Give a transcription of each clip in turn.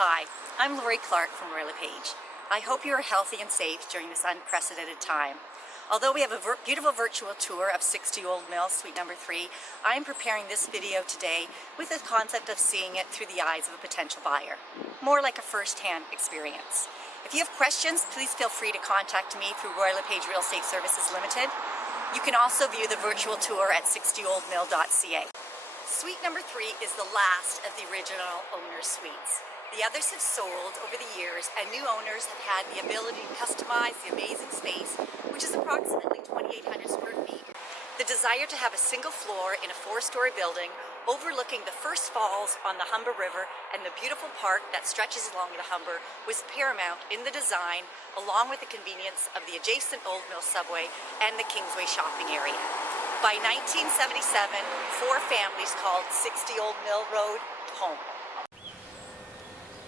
Hi, I'm Lori Clark from Royal LePage. I hope you are healthy and safe during this unprecedented time. Although we have a beautiful virtual tour of 60 Old Mill, Suite number 3, I am preparing this video today with the concept of seeing it through the eyes of a potential buyer, more like a first-hand experience. If you have questions, please feel free to contact me through Royal LePage Real Estate Services Limited. You can also view the virtual tour at 60oldmill.ca. Suite number 3 is the last of the original owner's suites. The others have sold over the years, and new owners have had the ability to customize the amazing space, which is approximately 2,800 square feet. The desire to have a single floor in a 4-story building overlooking the First Falls on the Humber River and the beautiful park that stretches along the Humber was paramount in the design, along with the convenience of the adjacent Old Mill subway and the Kingsway shopping area. By 1977, 4 families called 60 Old Mill Road home.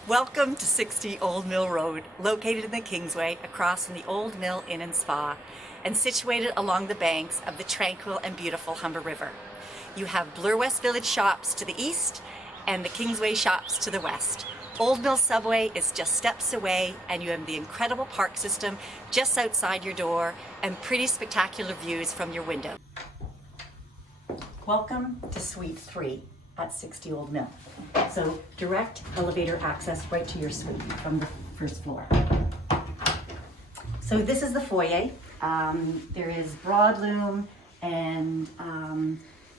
Welcome to 60 Old Mill Road, located in the Kingsway across from the Old Mill Inn and Spa and situated along the banks of the tranquil and beautiful Humber River. You have Bloor West Village shops to the east and the Kingsway shops to the west. Old Mill Subway is just steps away, and you have the incredible park system just outside your door and pretty spectacular views from your window. Welcome to Suite 3 at 60 Old Mill. So direct elevator access right to your suite from the first floor. So this is the foyer. There is broadloom and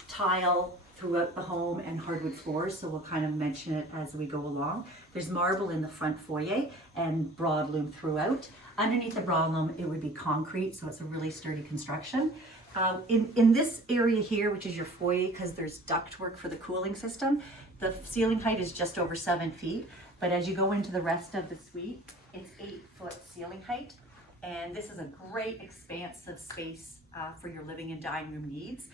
tile throughout the home and hardwood floors, so we'll kind of mention it as we go along. There's marble in the front foyer and broadloom throughout. Underneath the broadloom, it would be concrete, so it's a really sturdy construction. In this area here, which is your foyer, because there's ductwork for the cooling system, the ceiling height is just over 7 feet, but as you go into the rest of the suite, it's 8-foot ceiling height, and this is a great expansive space for your living and dining room needs.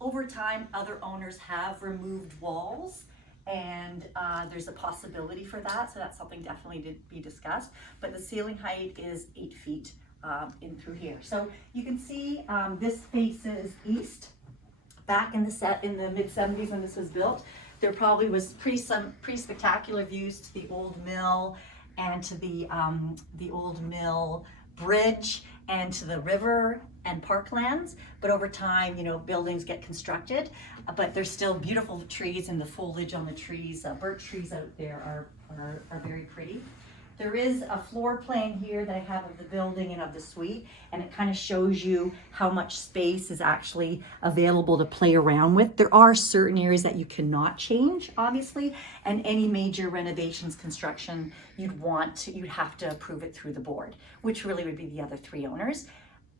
Over time, other owners have removed walls, and there's a possibility for that, so that's something definitely to be discussed, but the ceiling height is 8 feet in through here. So you can see this faces east. Back in the mid-70s when this was built, there probably was pretty spectacular views to the Old Mill and to the Old Mill Bridge and to the river and parklands. But over time, you know, buildings get constructed, but there's still beautiful trees, and the foliage on the trees, birch trees out there are very pretty. There is a floor plan here that I have of the building and of the suite, and it kind of shows you how much space is actually available to play around with. There are certain areas that you cannot change, obviously, and any major renovations construction you'd have to approve it through the board, which really would be the other 3 owners.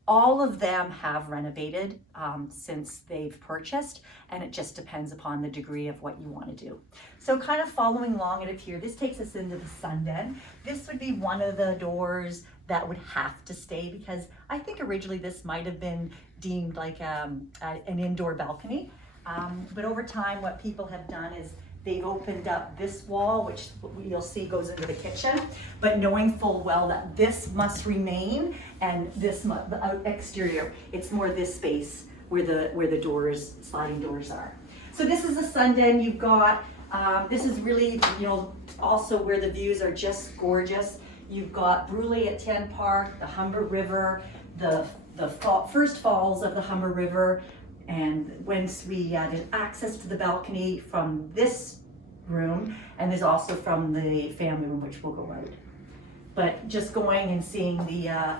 All of them have renovated since they've purchased, and it just depends upon the degree of what you want to do. So kind of following along it here, this takes us into the sun den. This would be one of the doors that would have to stay, because I think originally this might have been deemed like an indoor balcony. But over time, what people have done is they've opened up this wall, which you'll see goes into the kitchen, but knowing full well that this must remain, and this the exterior, it's more this space where the doors, sliding doors are. So this is the sun den. You've got, this is really, you know, also where the views are just gorgeous. You've got Brule at Ten Park, the Humber River, the First Falls of the Humber River, and once we added access to the balcony from this room, and there's also from the family room, which will go out. But just going and seeing the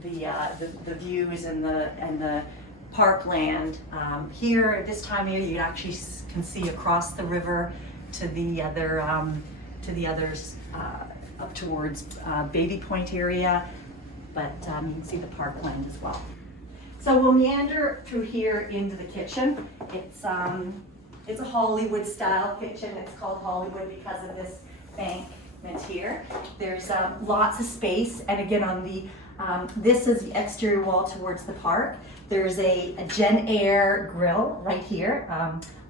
views and the parkland here at this time of year, you actually can see across the river to the others up towards Baby Point area, but you can see the parkland as well. So we'll meander through here into the kitchen. It's a Hollywood style kitchen. It's called Hollywood because of this bankment here. There's lots of space, and again on the this is the exterior wall towards the park. There's a Jenn-Air grill right here.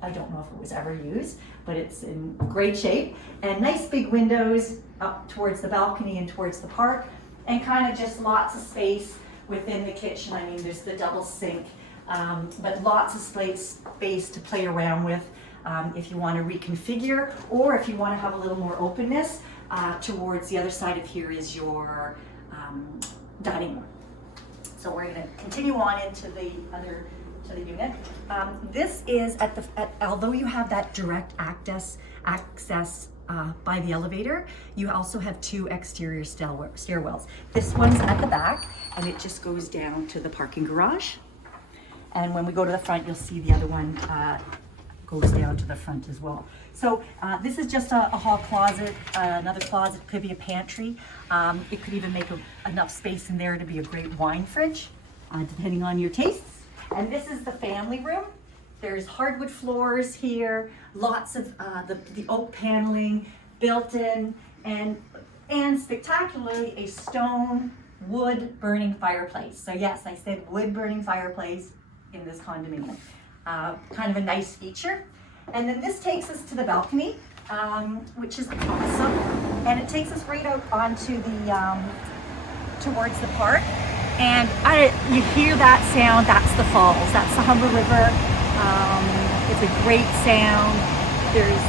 I don't know if it was ever used, but it's in great shape, and nice big windows up towards the balcony and towards the park, and kind of just lots of space within the kitchen. I mean, there's the double sink, but lots of space to play around with. if you want to reconfigure, or if you want to have a little more openness. Towards the other side of here is your dining room. So we're going to continue on into the other to the unit. This is although you have that direct access by the elevator, you also have 2 exterior stairwells. This one's at the back, and it just goes down to the parking garage. And when we go to the front, you'll see the other one goes down to the front as well. So this is just a hall closet, another closet, could be a pantry. It could even make enough space in there to be a great wine fridge, depending on your tastes. And this is the family room. There's hardwood floors here, lots of the oak paneling built in, and spectacularly a stone wood burning fireplace. So yes, I said wood burning fireplace in this condominium. Kind of a nice feature. And then this takes us to the balcony, which is awesome. And it takes us right out onto the, towards the park. And you hear that sound, that's the falls, that's the Humber River. It's a great sound. There's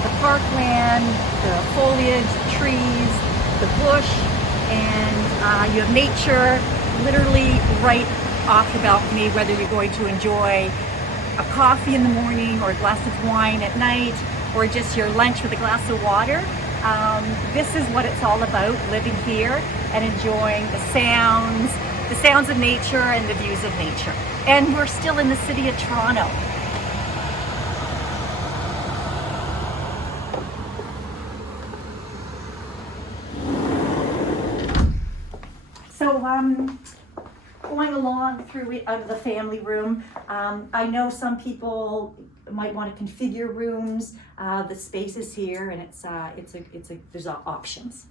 the parkland, the foliage, the trees, the bush, and you have nature literally right off the balcony, whether you're going to enjoy a coffee in the morning or a glass of wine at night, or just your lunch with a glass of water. This is what it's all about, living here and enjoying the sounds of nature and the views of nature. And we're still in the city of Toronto. So going along through it out of the family room, I know some people might want to configure rooms. The space is here, and there's options.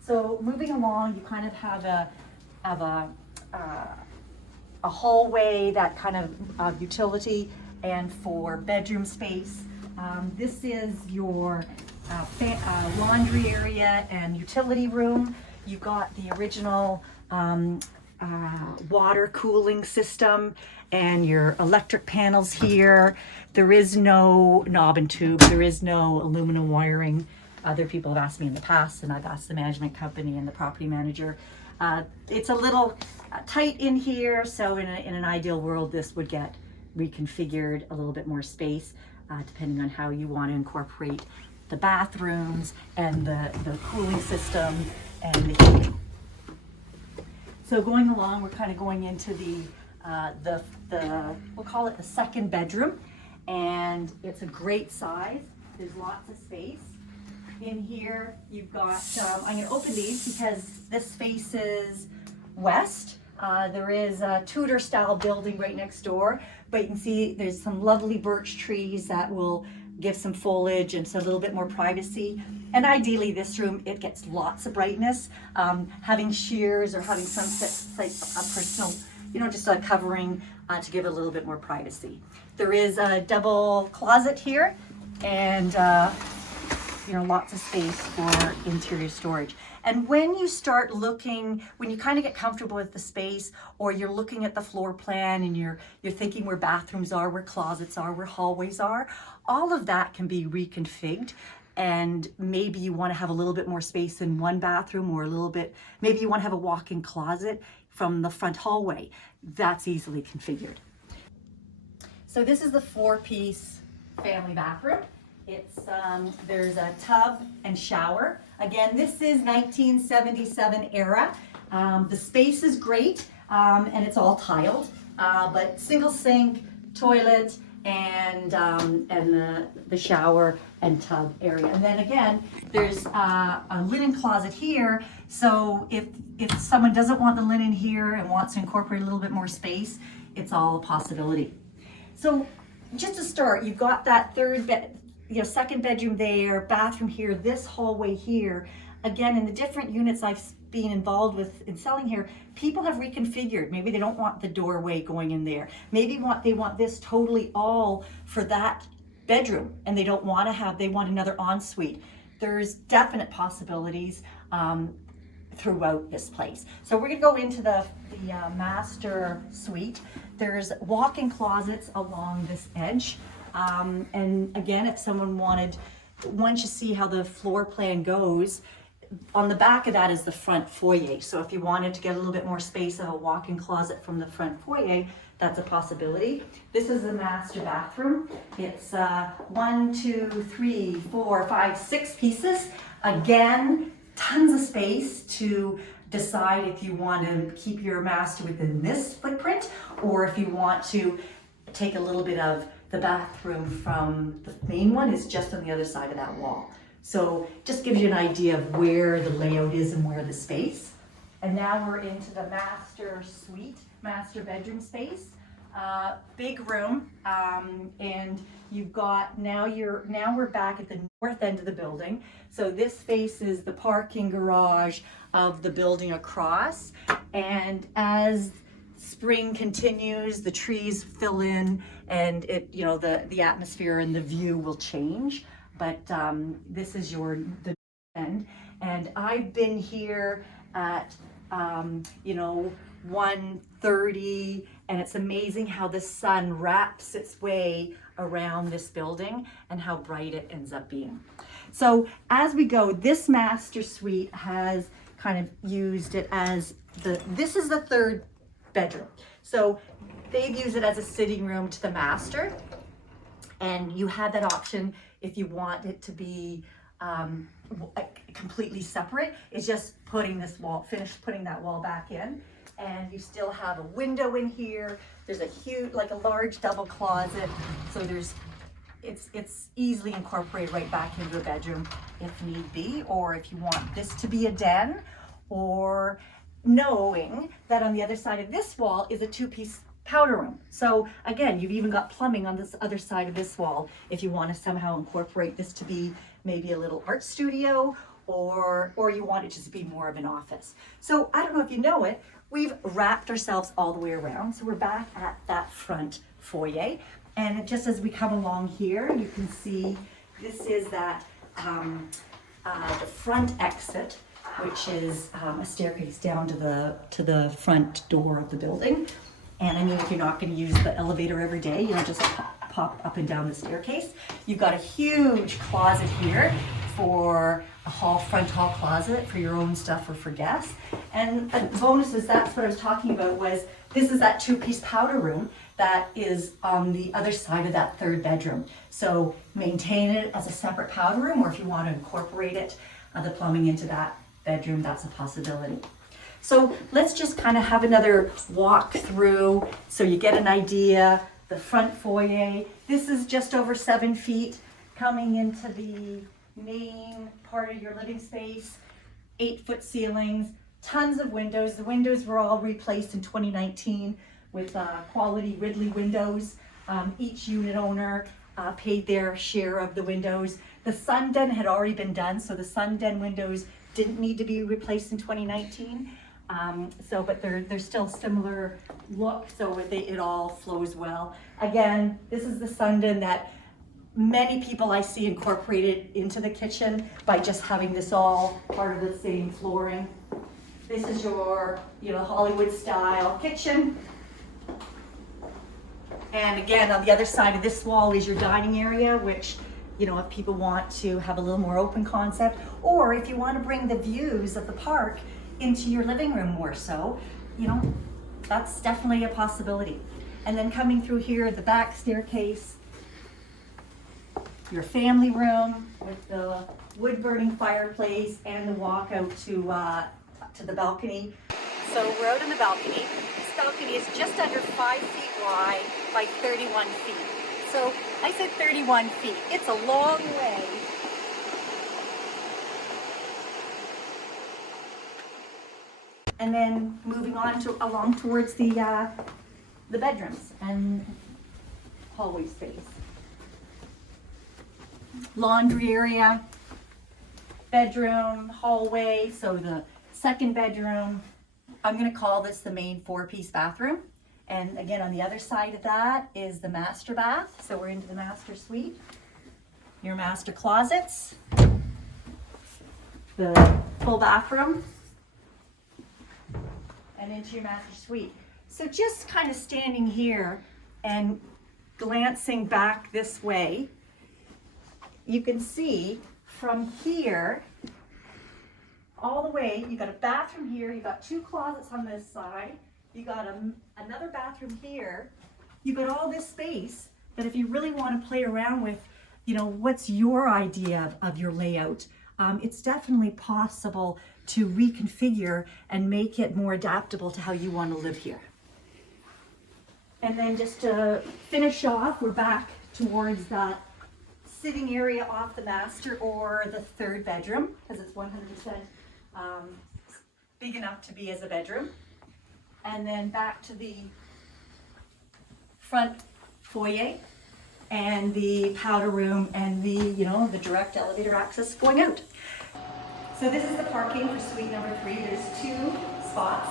So moving along, you kind of have a hallway, that kind of utility, and for bedroom space. This is your laundry area and utility room. You've got the original water cooling system and your electric panels here. There is no knob and tube. There is no aluminum wiring. Other people have asked me in the past, and I've asked the management company and the property manager. It's a little tight in here, so in an ideal world, this would get reconfigured, a little bit more space, depending on how you want to incorporate the bathrooms and the cooling system and the heating. So going along, we're kind of going into the we'll call it the second bedroom, and it's a great size. There's lots of space. In here, you've got, I'm gonna open these because this faces west. There is a Tudor style building right next door, but you can see there's some lovely birch trees that will give some foliage and so a little bit more privacy. And ideally this room, it gets lots of brightness. Having shears or having some like a personal, just a covering to give it a little bit more privacy. There is a double closet here, and lots of space for interior storage. And when you start looking, when you kind of get comfortable with the space, or you're looking at the floor plan and you're thinking where bathrooms are, where closets are, where hallways are, all of that can be reconfigured. And maybe you want to have a little bit more space in one bathroom, or maybe you want to have a walk-in closet from the front hallway. That's easily configured. So this is the 4-piece family bathroom. It's there's a tub and shower. Again, this is 1977 era. The space is great, and it's all tiled, but single sink, toilet, and the shower and tub area. And then again, there's a linen closet here. So if someone doesn't want the linen here and wants to incorporate a little bit more space, it's all a possibility. So just to start, you've got that second bedroom there, bathroom here, this hallway here. Again, in the different units I've been involved with in selling here, people have reconfigured. Maybe they don't want the doorway going in there. Maybe they want this totally all for that bedroom, and they want another ensuite. There's definite possibilities throughout this place. So we're gonna go into the master suite. There's walk-in closets along this edge. And again, if someone wanted, once you see how the floor plan goes, on the back of that is the front foyer. So if you wanted to get a little bit more space of a walk-in closet from the front foyer, that's a possibility. This is the master bathroom. It's 1, 2, 3, 4, 5, 6 pieces. Again, tons of space to decide if you want to keep your master within this footprint, or if you want to take a little bit of the bathroom from the main one is just on the other side of that wall. So just gives you an idea of where the layout is and where the space. And now we're into the master suite, master bedroom space. Big room, and you've got, now we're back at the north end of the building. So this faces the parking garage of the building across. And as spring continues, the trees fill in, and it, you know, the atmosphere and the view will change. But this is the end, and I've been here at 1:30, and it's amazing how the sun wraps its way around this building and how bright it ends up being. So as we go, this master suite has kind of used it as this is the third bedroom. So they've used it as a sitting room to the master, and you have that option if you want it to be completely separate. It's just putting putting that wall back in, and you still have a window in here. There's a huge, like a large double closet, so it's easily incorporated right back into a bedroom if need be, or if you want this to be a den, or knowing that on the other side of this wall is a 2-piece powder room. So again, you've even got plumbing on this other side of this wall if you want to somehow incorporate this to be maybe a little art studio, or you want it just to be more of an office. So I don't know if you know it, we've wrapped ourselves all the way around. So we're back at that front foyer. And just as we come along here, you can see this is that the front exit, which is a staircase down to the front door of the building. And I mean, if you're not going to use the elevator every day, you know, just pop up and down the staircase. You've got a huge closet here for a front hall closet for your own stuff or for guests. And the bonus is, that's what I was talking about, was this is that 2-piece powder room that is on the other side of that third bedroom. So maintain it as a separate powder room, or if you want to incorporate it, the plumbing into that bedroom, that's a possibility. So let's just kind of have another walk through so you get an idea. The front foyer, this is just over 7 feet coming into the main part of your living space. 8-foot ceilings, tons of windows. The windows were all replaced in 2019 with quality Ridley windows. Each unit owner paid their share of the windows. The sun den had already been done, so the sun den windows didn't need to be replaced in 2019. But they're still similar look, so it all flows well. Again, this is the sun den that many people I see incorporated into the kitchen by just having this all part of the same flooring. This is your, Hollywood style kitchen. And again, on the other side of this wall is your dining area, which, if people want to have a little more open concept, or if you want to bring the views of the park into your living room more so, that's definitely a possibility. And then coming through here, the back staircase, your family room with the wood-burning fireplace and the walkout to the balcony. So we're out on the balcony. This balcony is just under 5 feet wide by 31 feet. So I said 31 feet. It's a long way. And then moving on along towards the bedrooms and hallway space. Laundry area, bedroom, hallway. So the second bedroom, I'm going to call this the main 4-piece bathroom. And again, on the other side of that is the master bath. So we're into the master suite. Your master closets, the full bathroom, and into your master suite. So just kind of standing here and glancing back this way, you can see from here all the way, you got a bathroom here, you got 2 closets on this side, you got another bathroom here, you got all this space that if you really want to play around with, you know, what's your idea of your layout, it's definitely possible to reconfigure and make it more adaptable to how you want to live here. And then just to finish off, we're back towards that sitting area off the master or the 3rd bedroom, because it's 100% big enough to be as a bedroom. And then back to the front foyer and the powder room and the, you know, the direct elevator access going out. So this is the parking for suite number 3. There's 2 spots.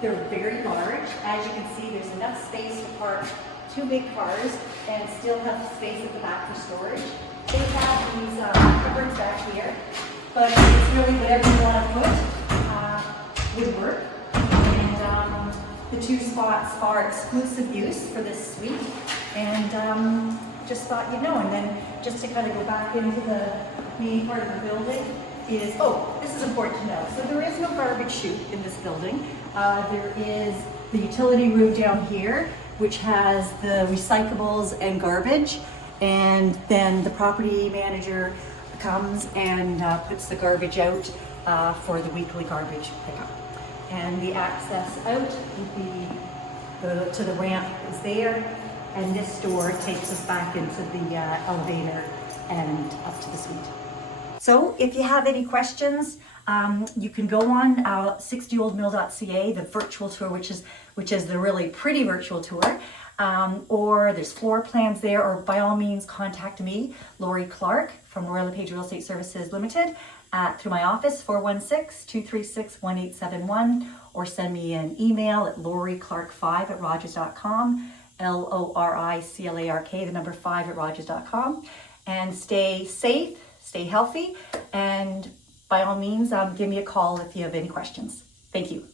They're very large. As you can see, there's enough space to park 2 big cars and still have space at the back for storage. They have these cupboards back here, but it's really whatever you want to put would work. And the 2 spots are exclusive use for this suite. And just thought you'd know. And then just to kind of go back into the main part of the building is, oh, this is important to know. So there is no garbage chute in this building. There is the utility room down here, which has the recyclables and garbage. And then the property manager comes and puts the garbage out for the weekly garbage pickup. And the access out would be to the ramp is there, and this door takes us back into the elevator and up to the suite. So if you have any questions, you can go on 60oldmill.ca, the virtual tour, which is the really pretty virtual tour, or there's floor plans there, or by all means contact me, Lori Clark from Royal LePage Real Estate Services Limited, through my office, 416-236-1871, or send me an email at loriclark5@rogers.com, LORICLARK, the number 5@rogers.com, and stay safe, stay healthy, and by all means, give me a call if you have any questions. Thank you.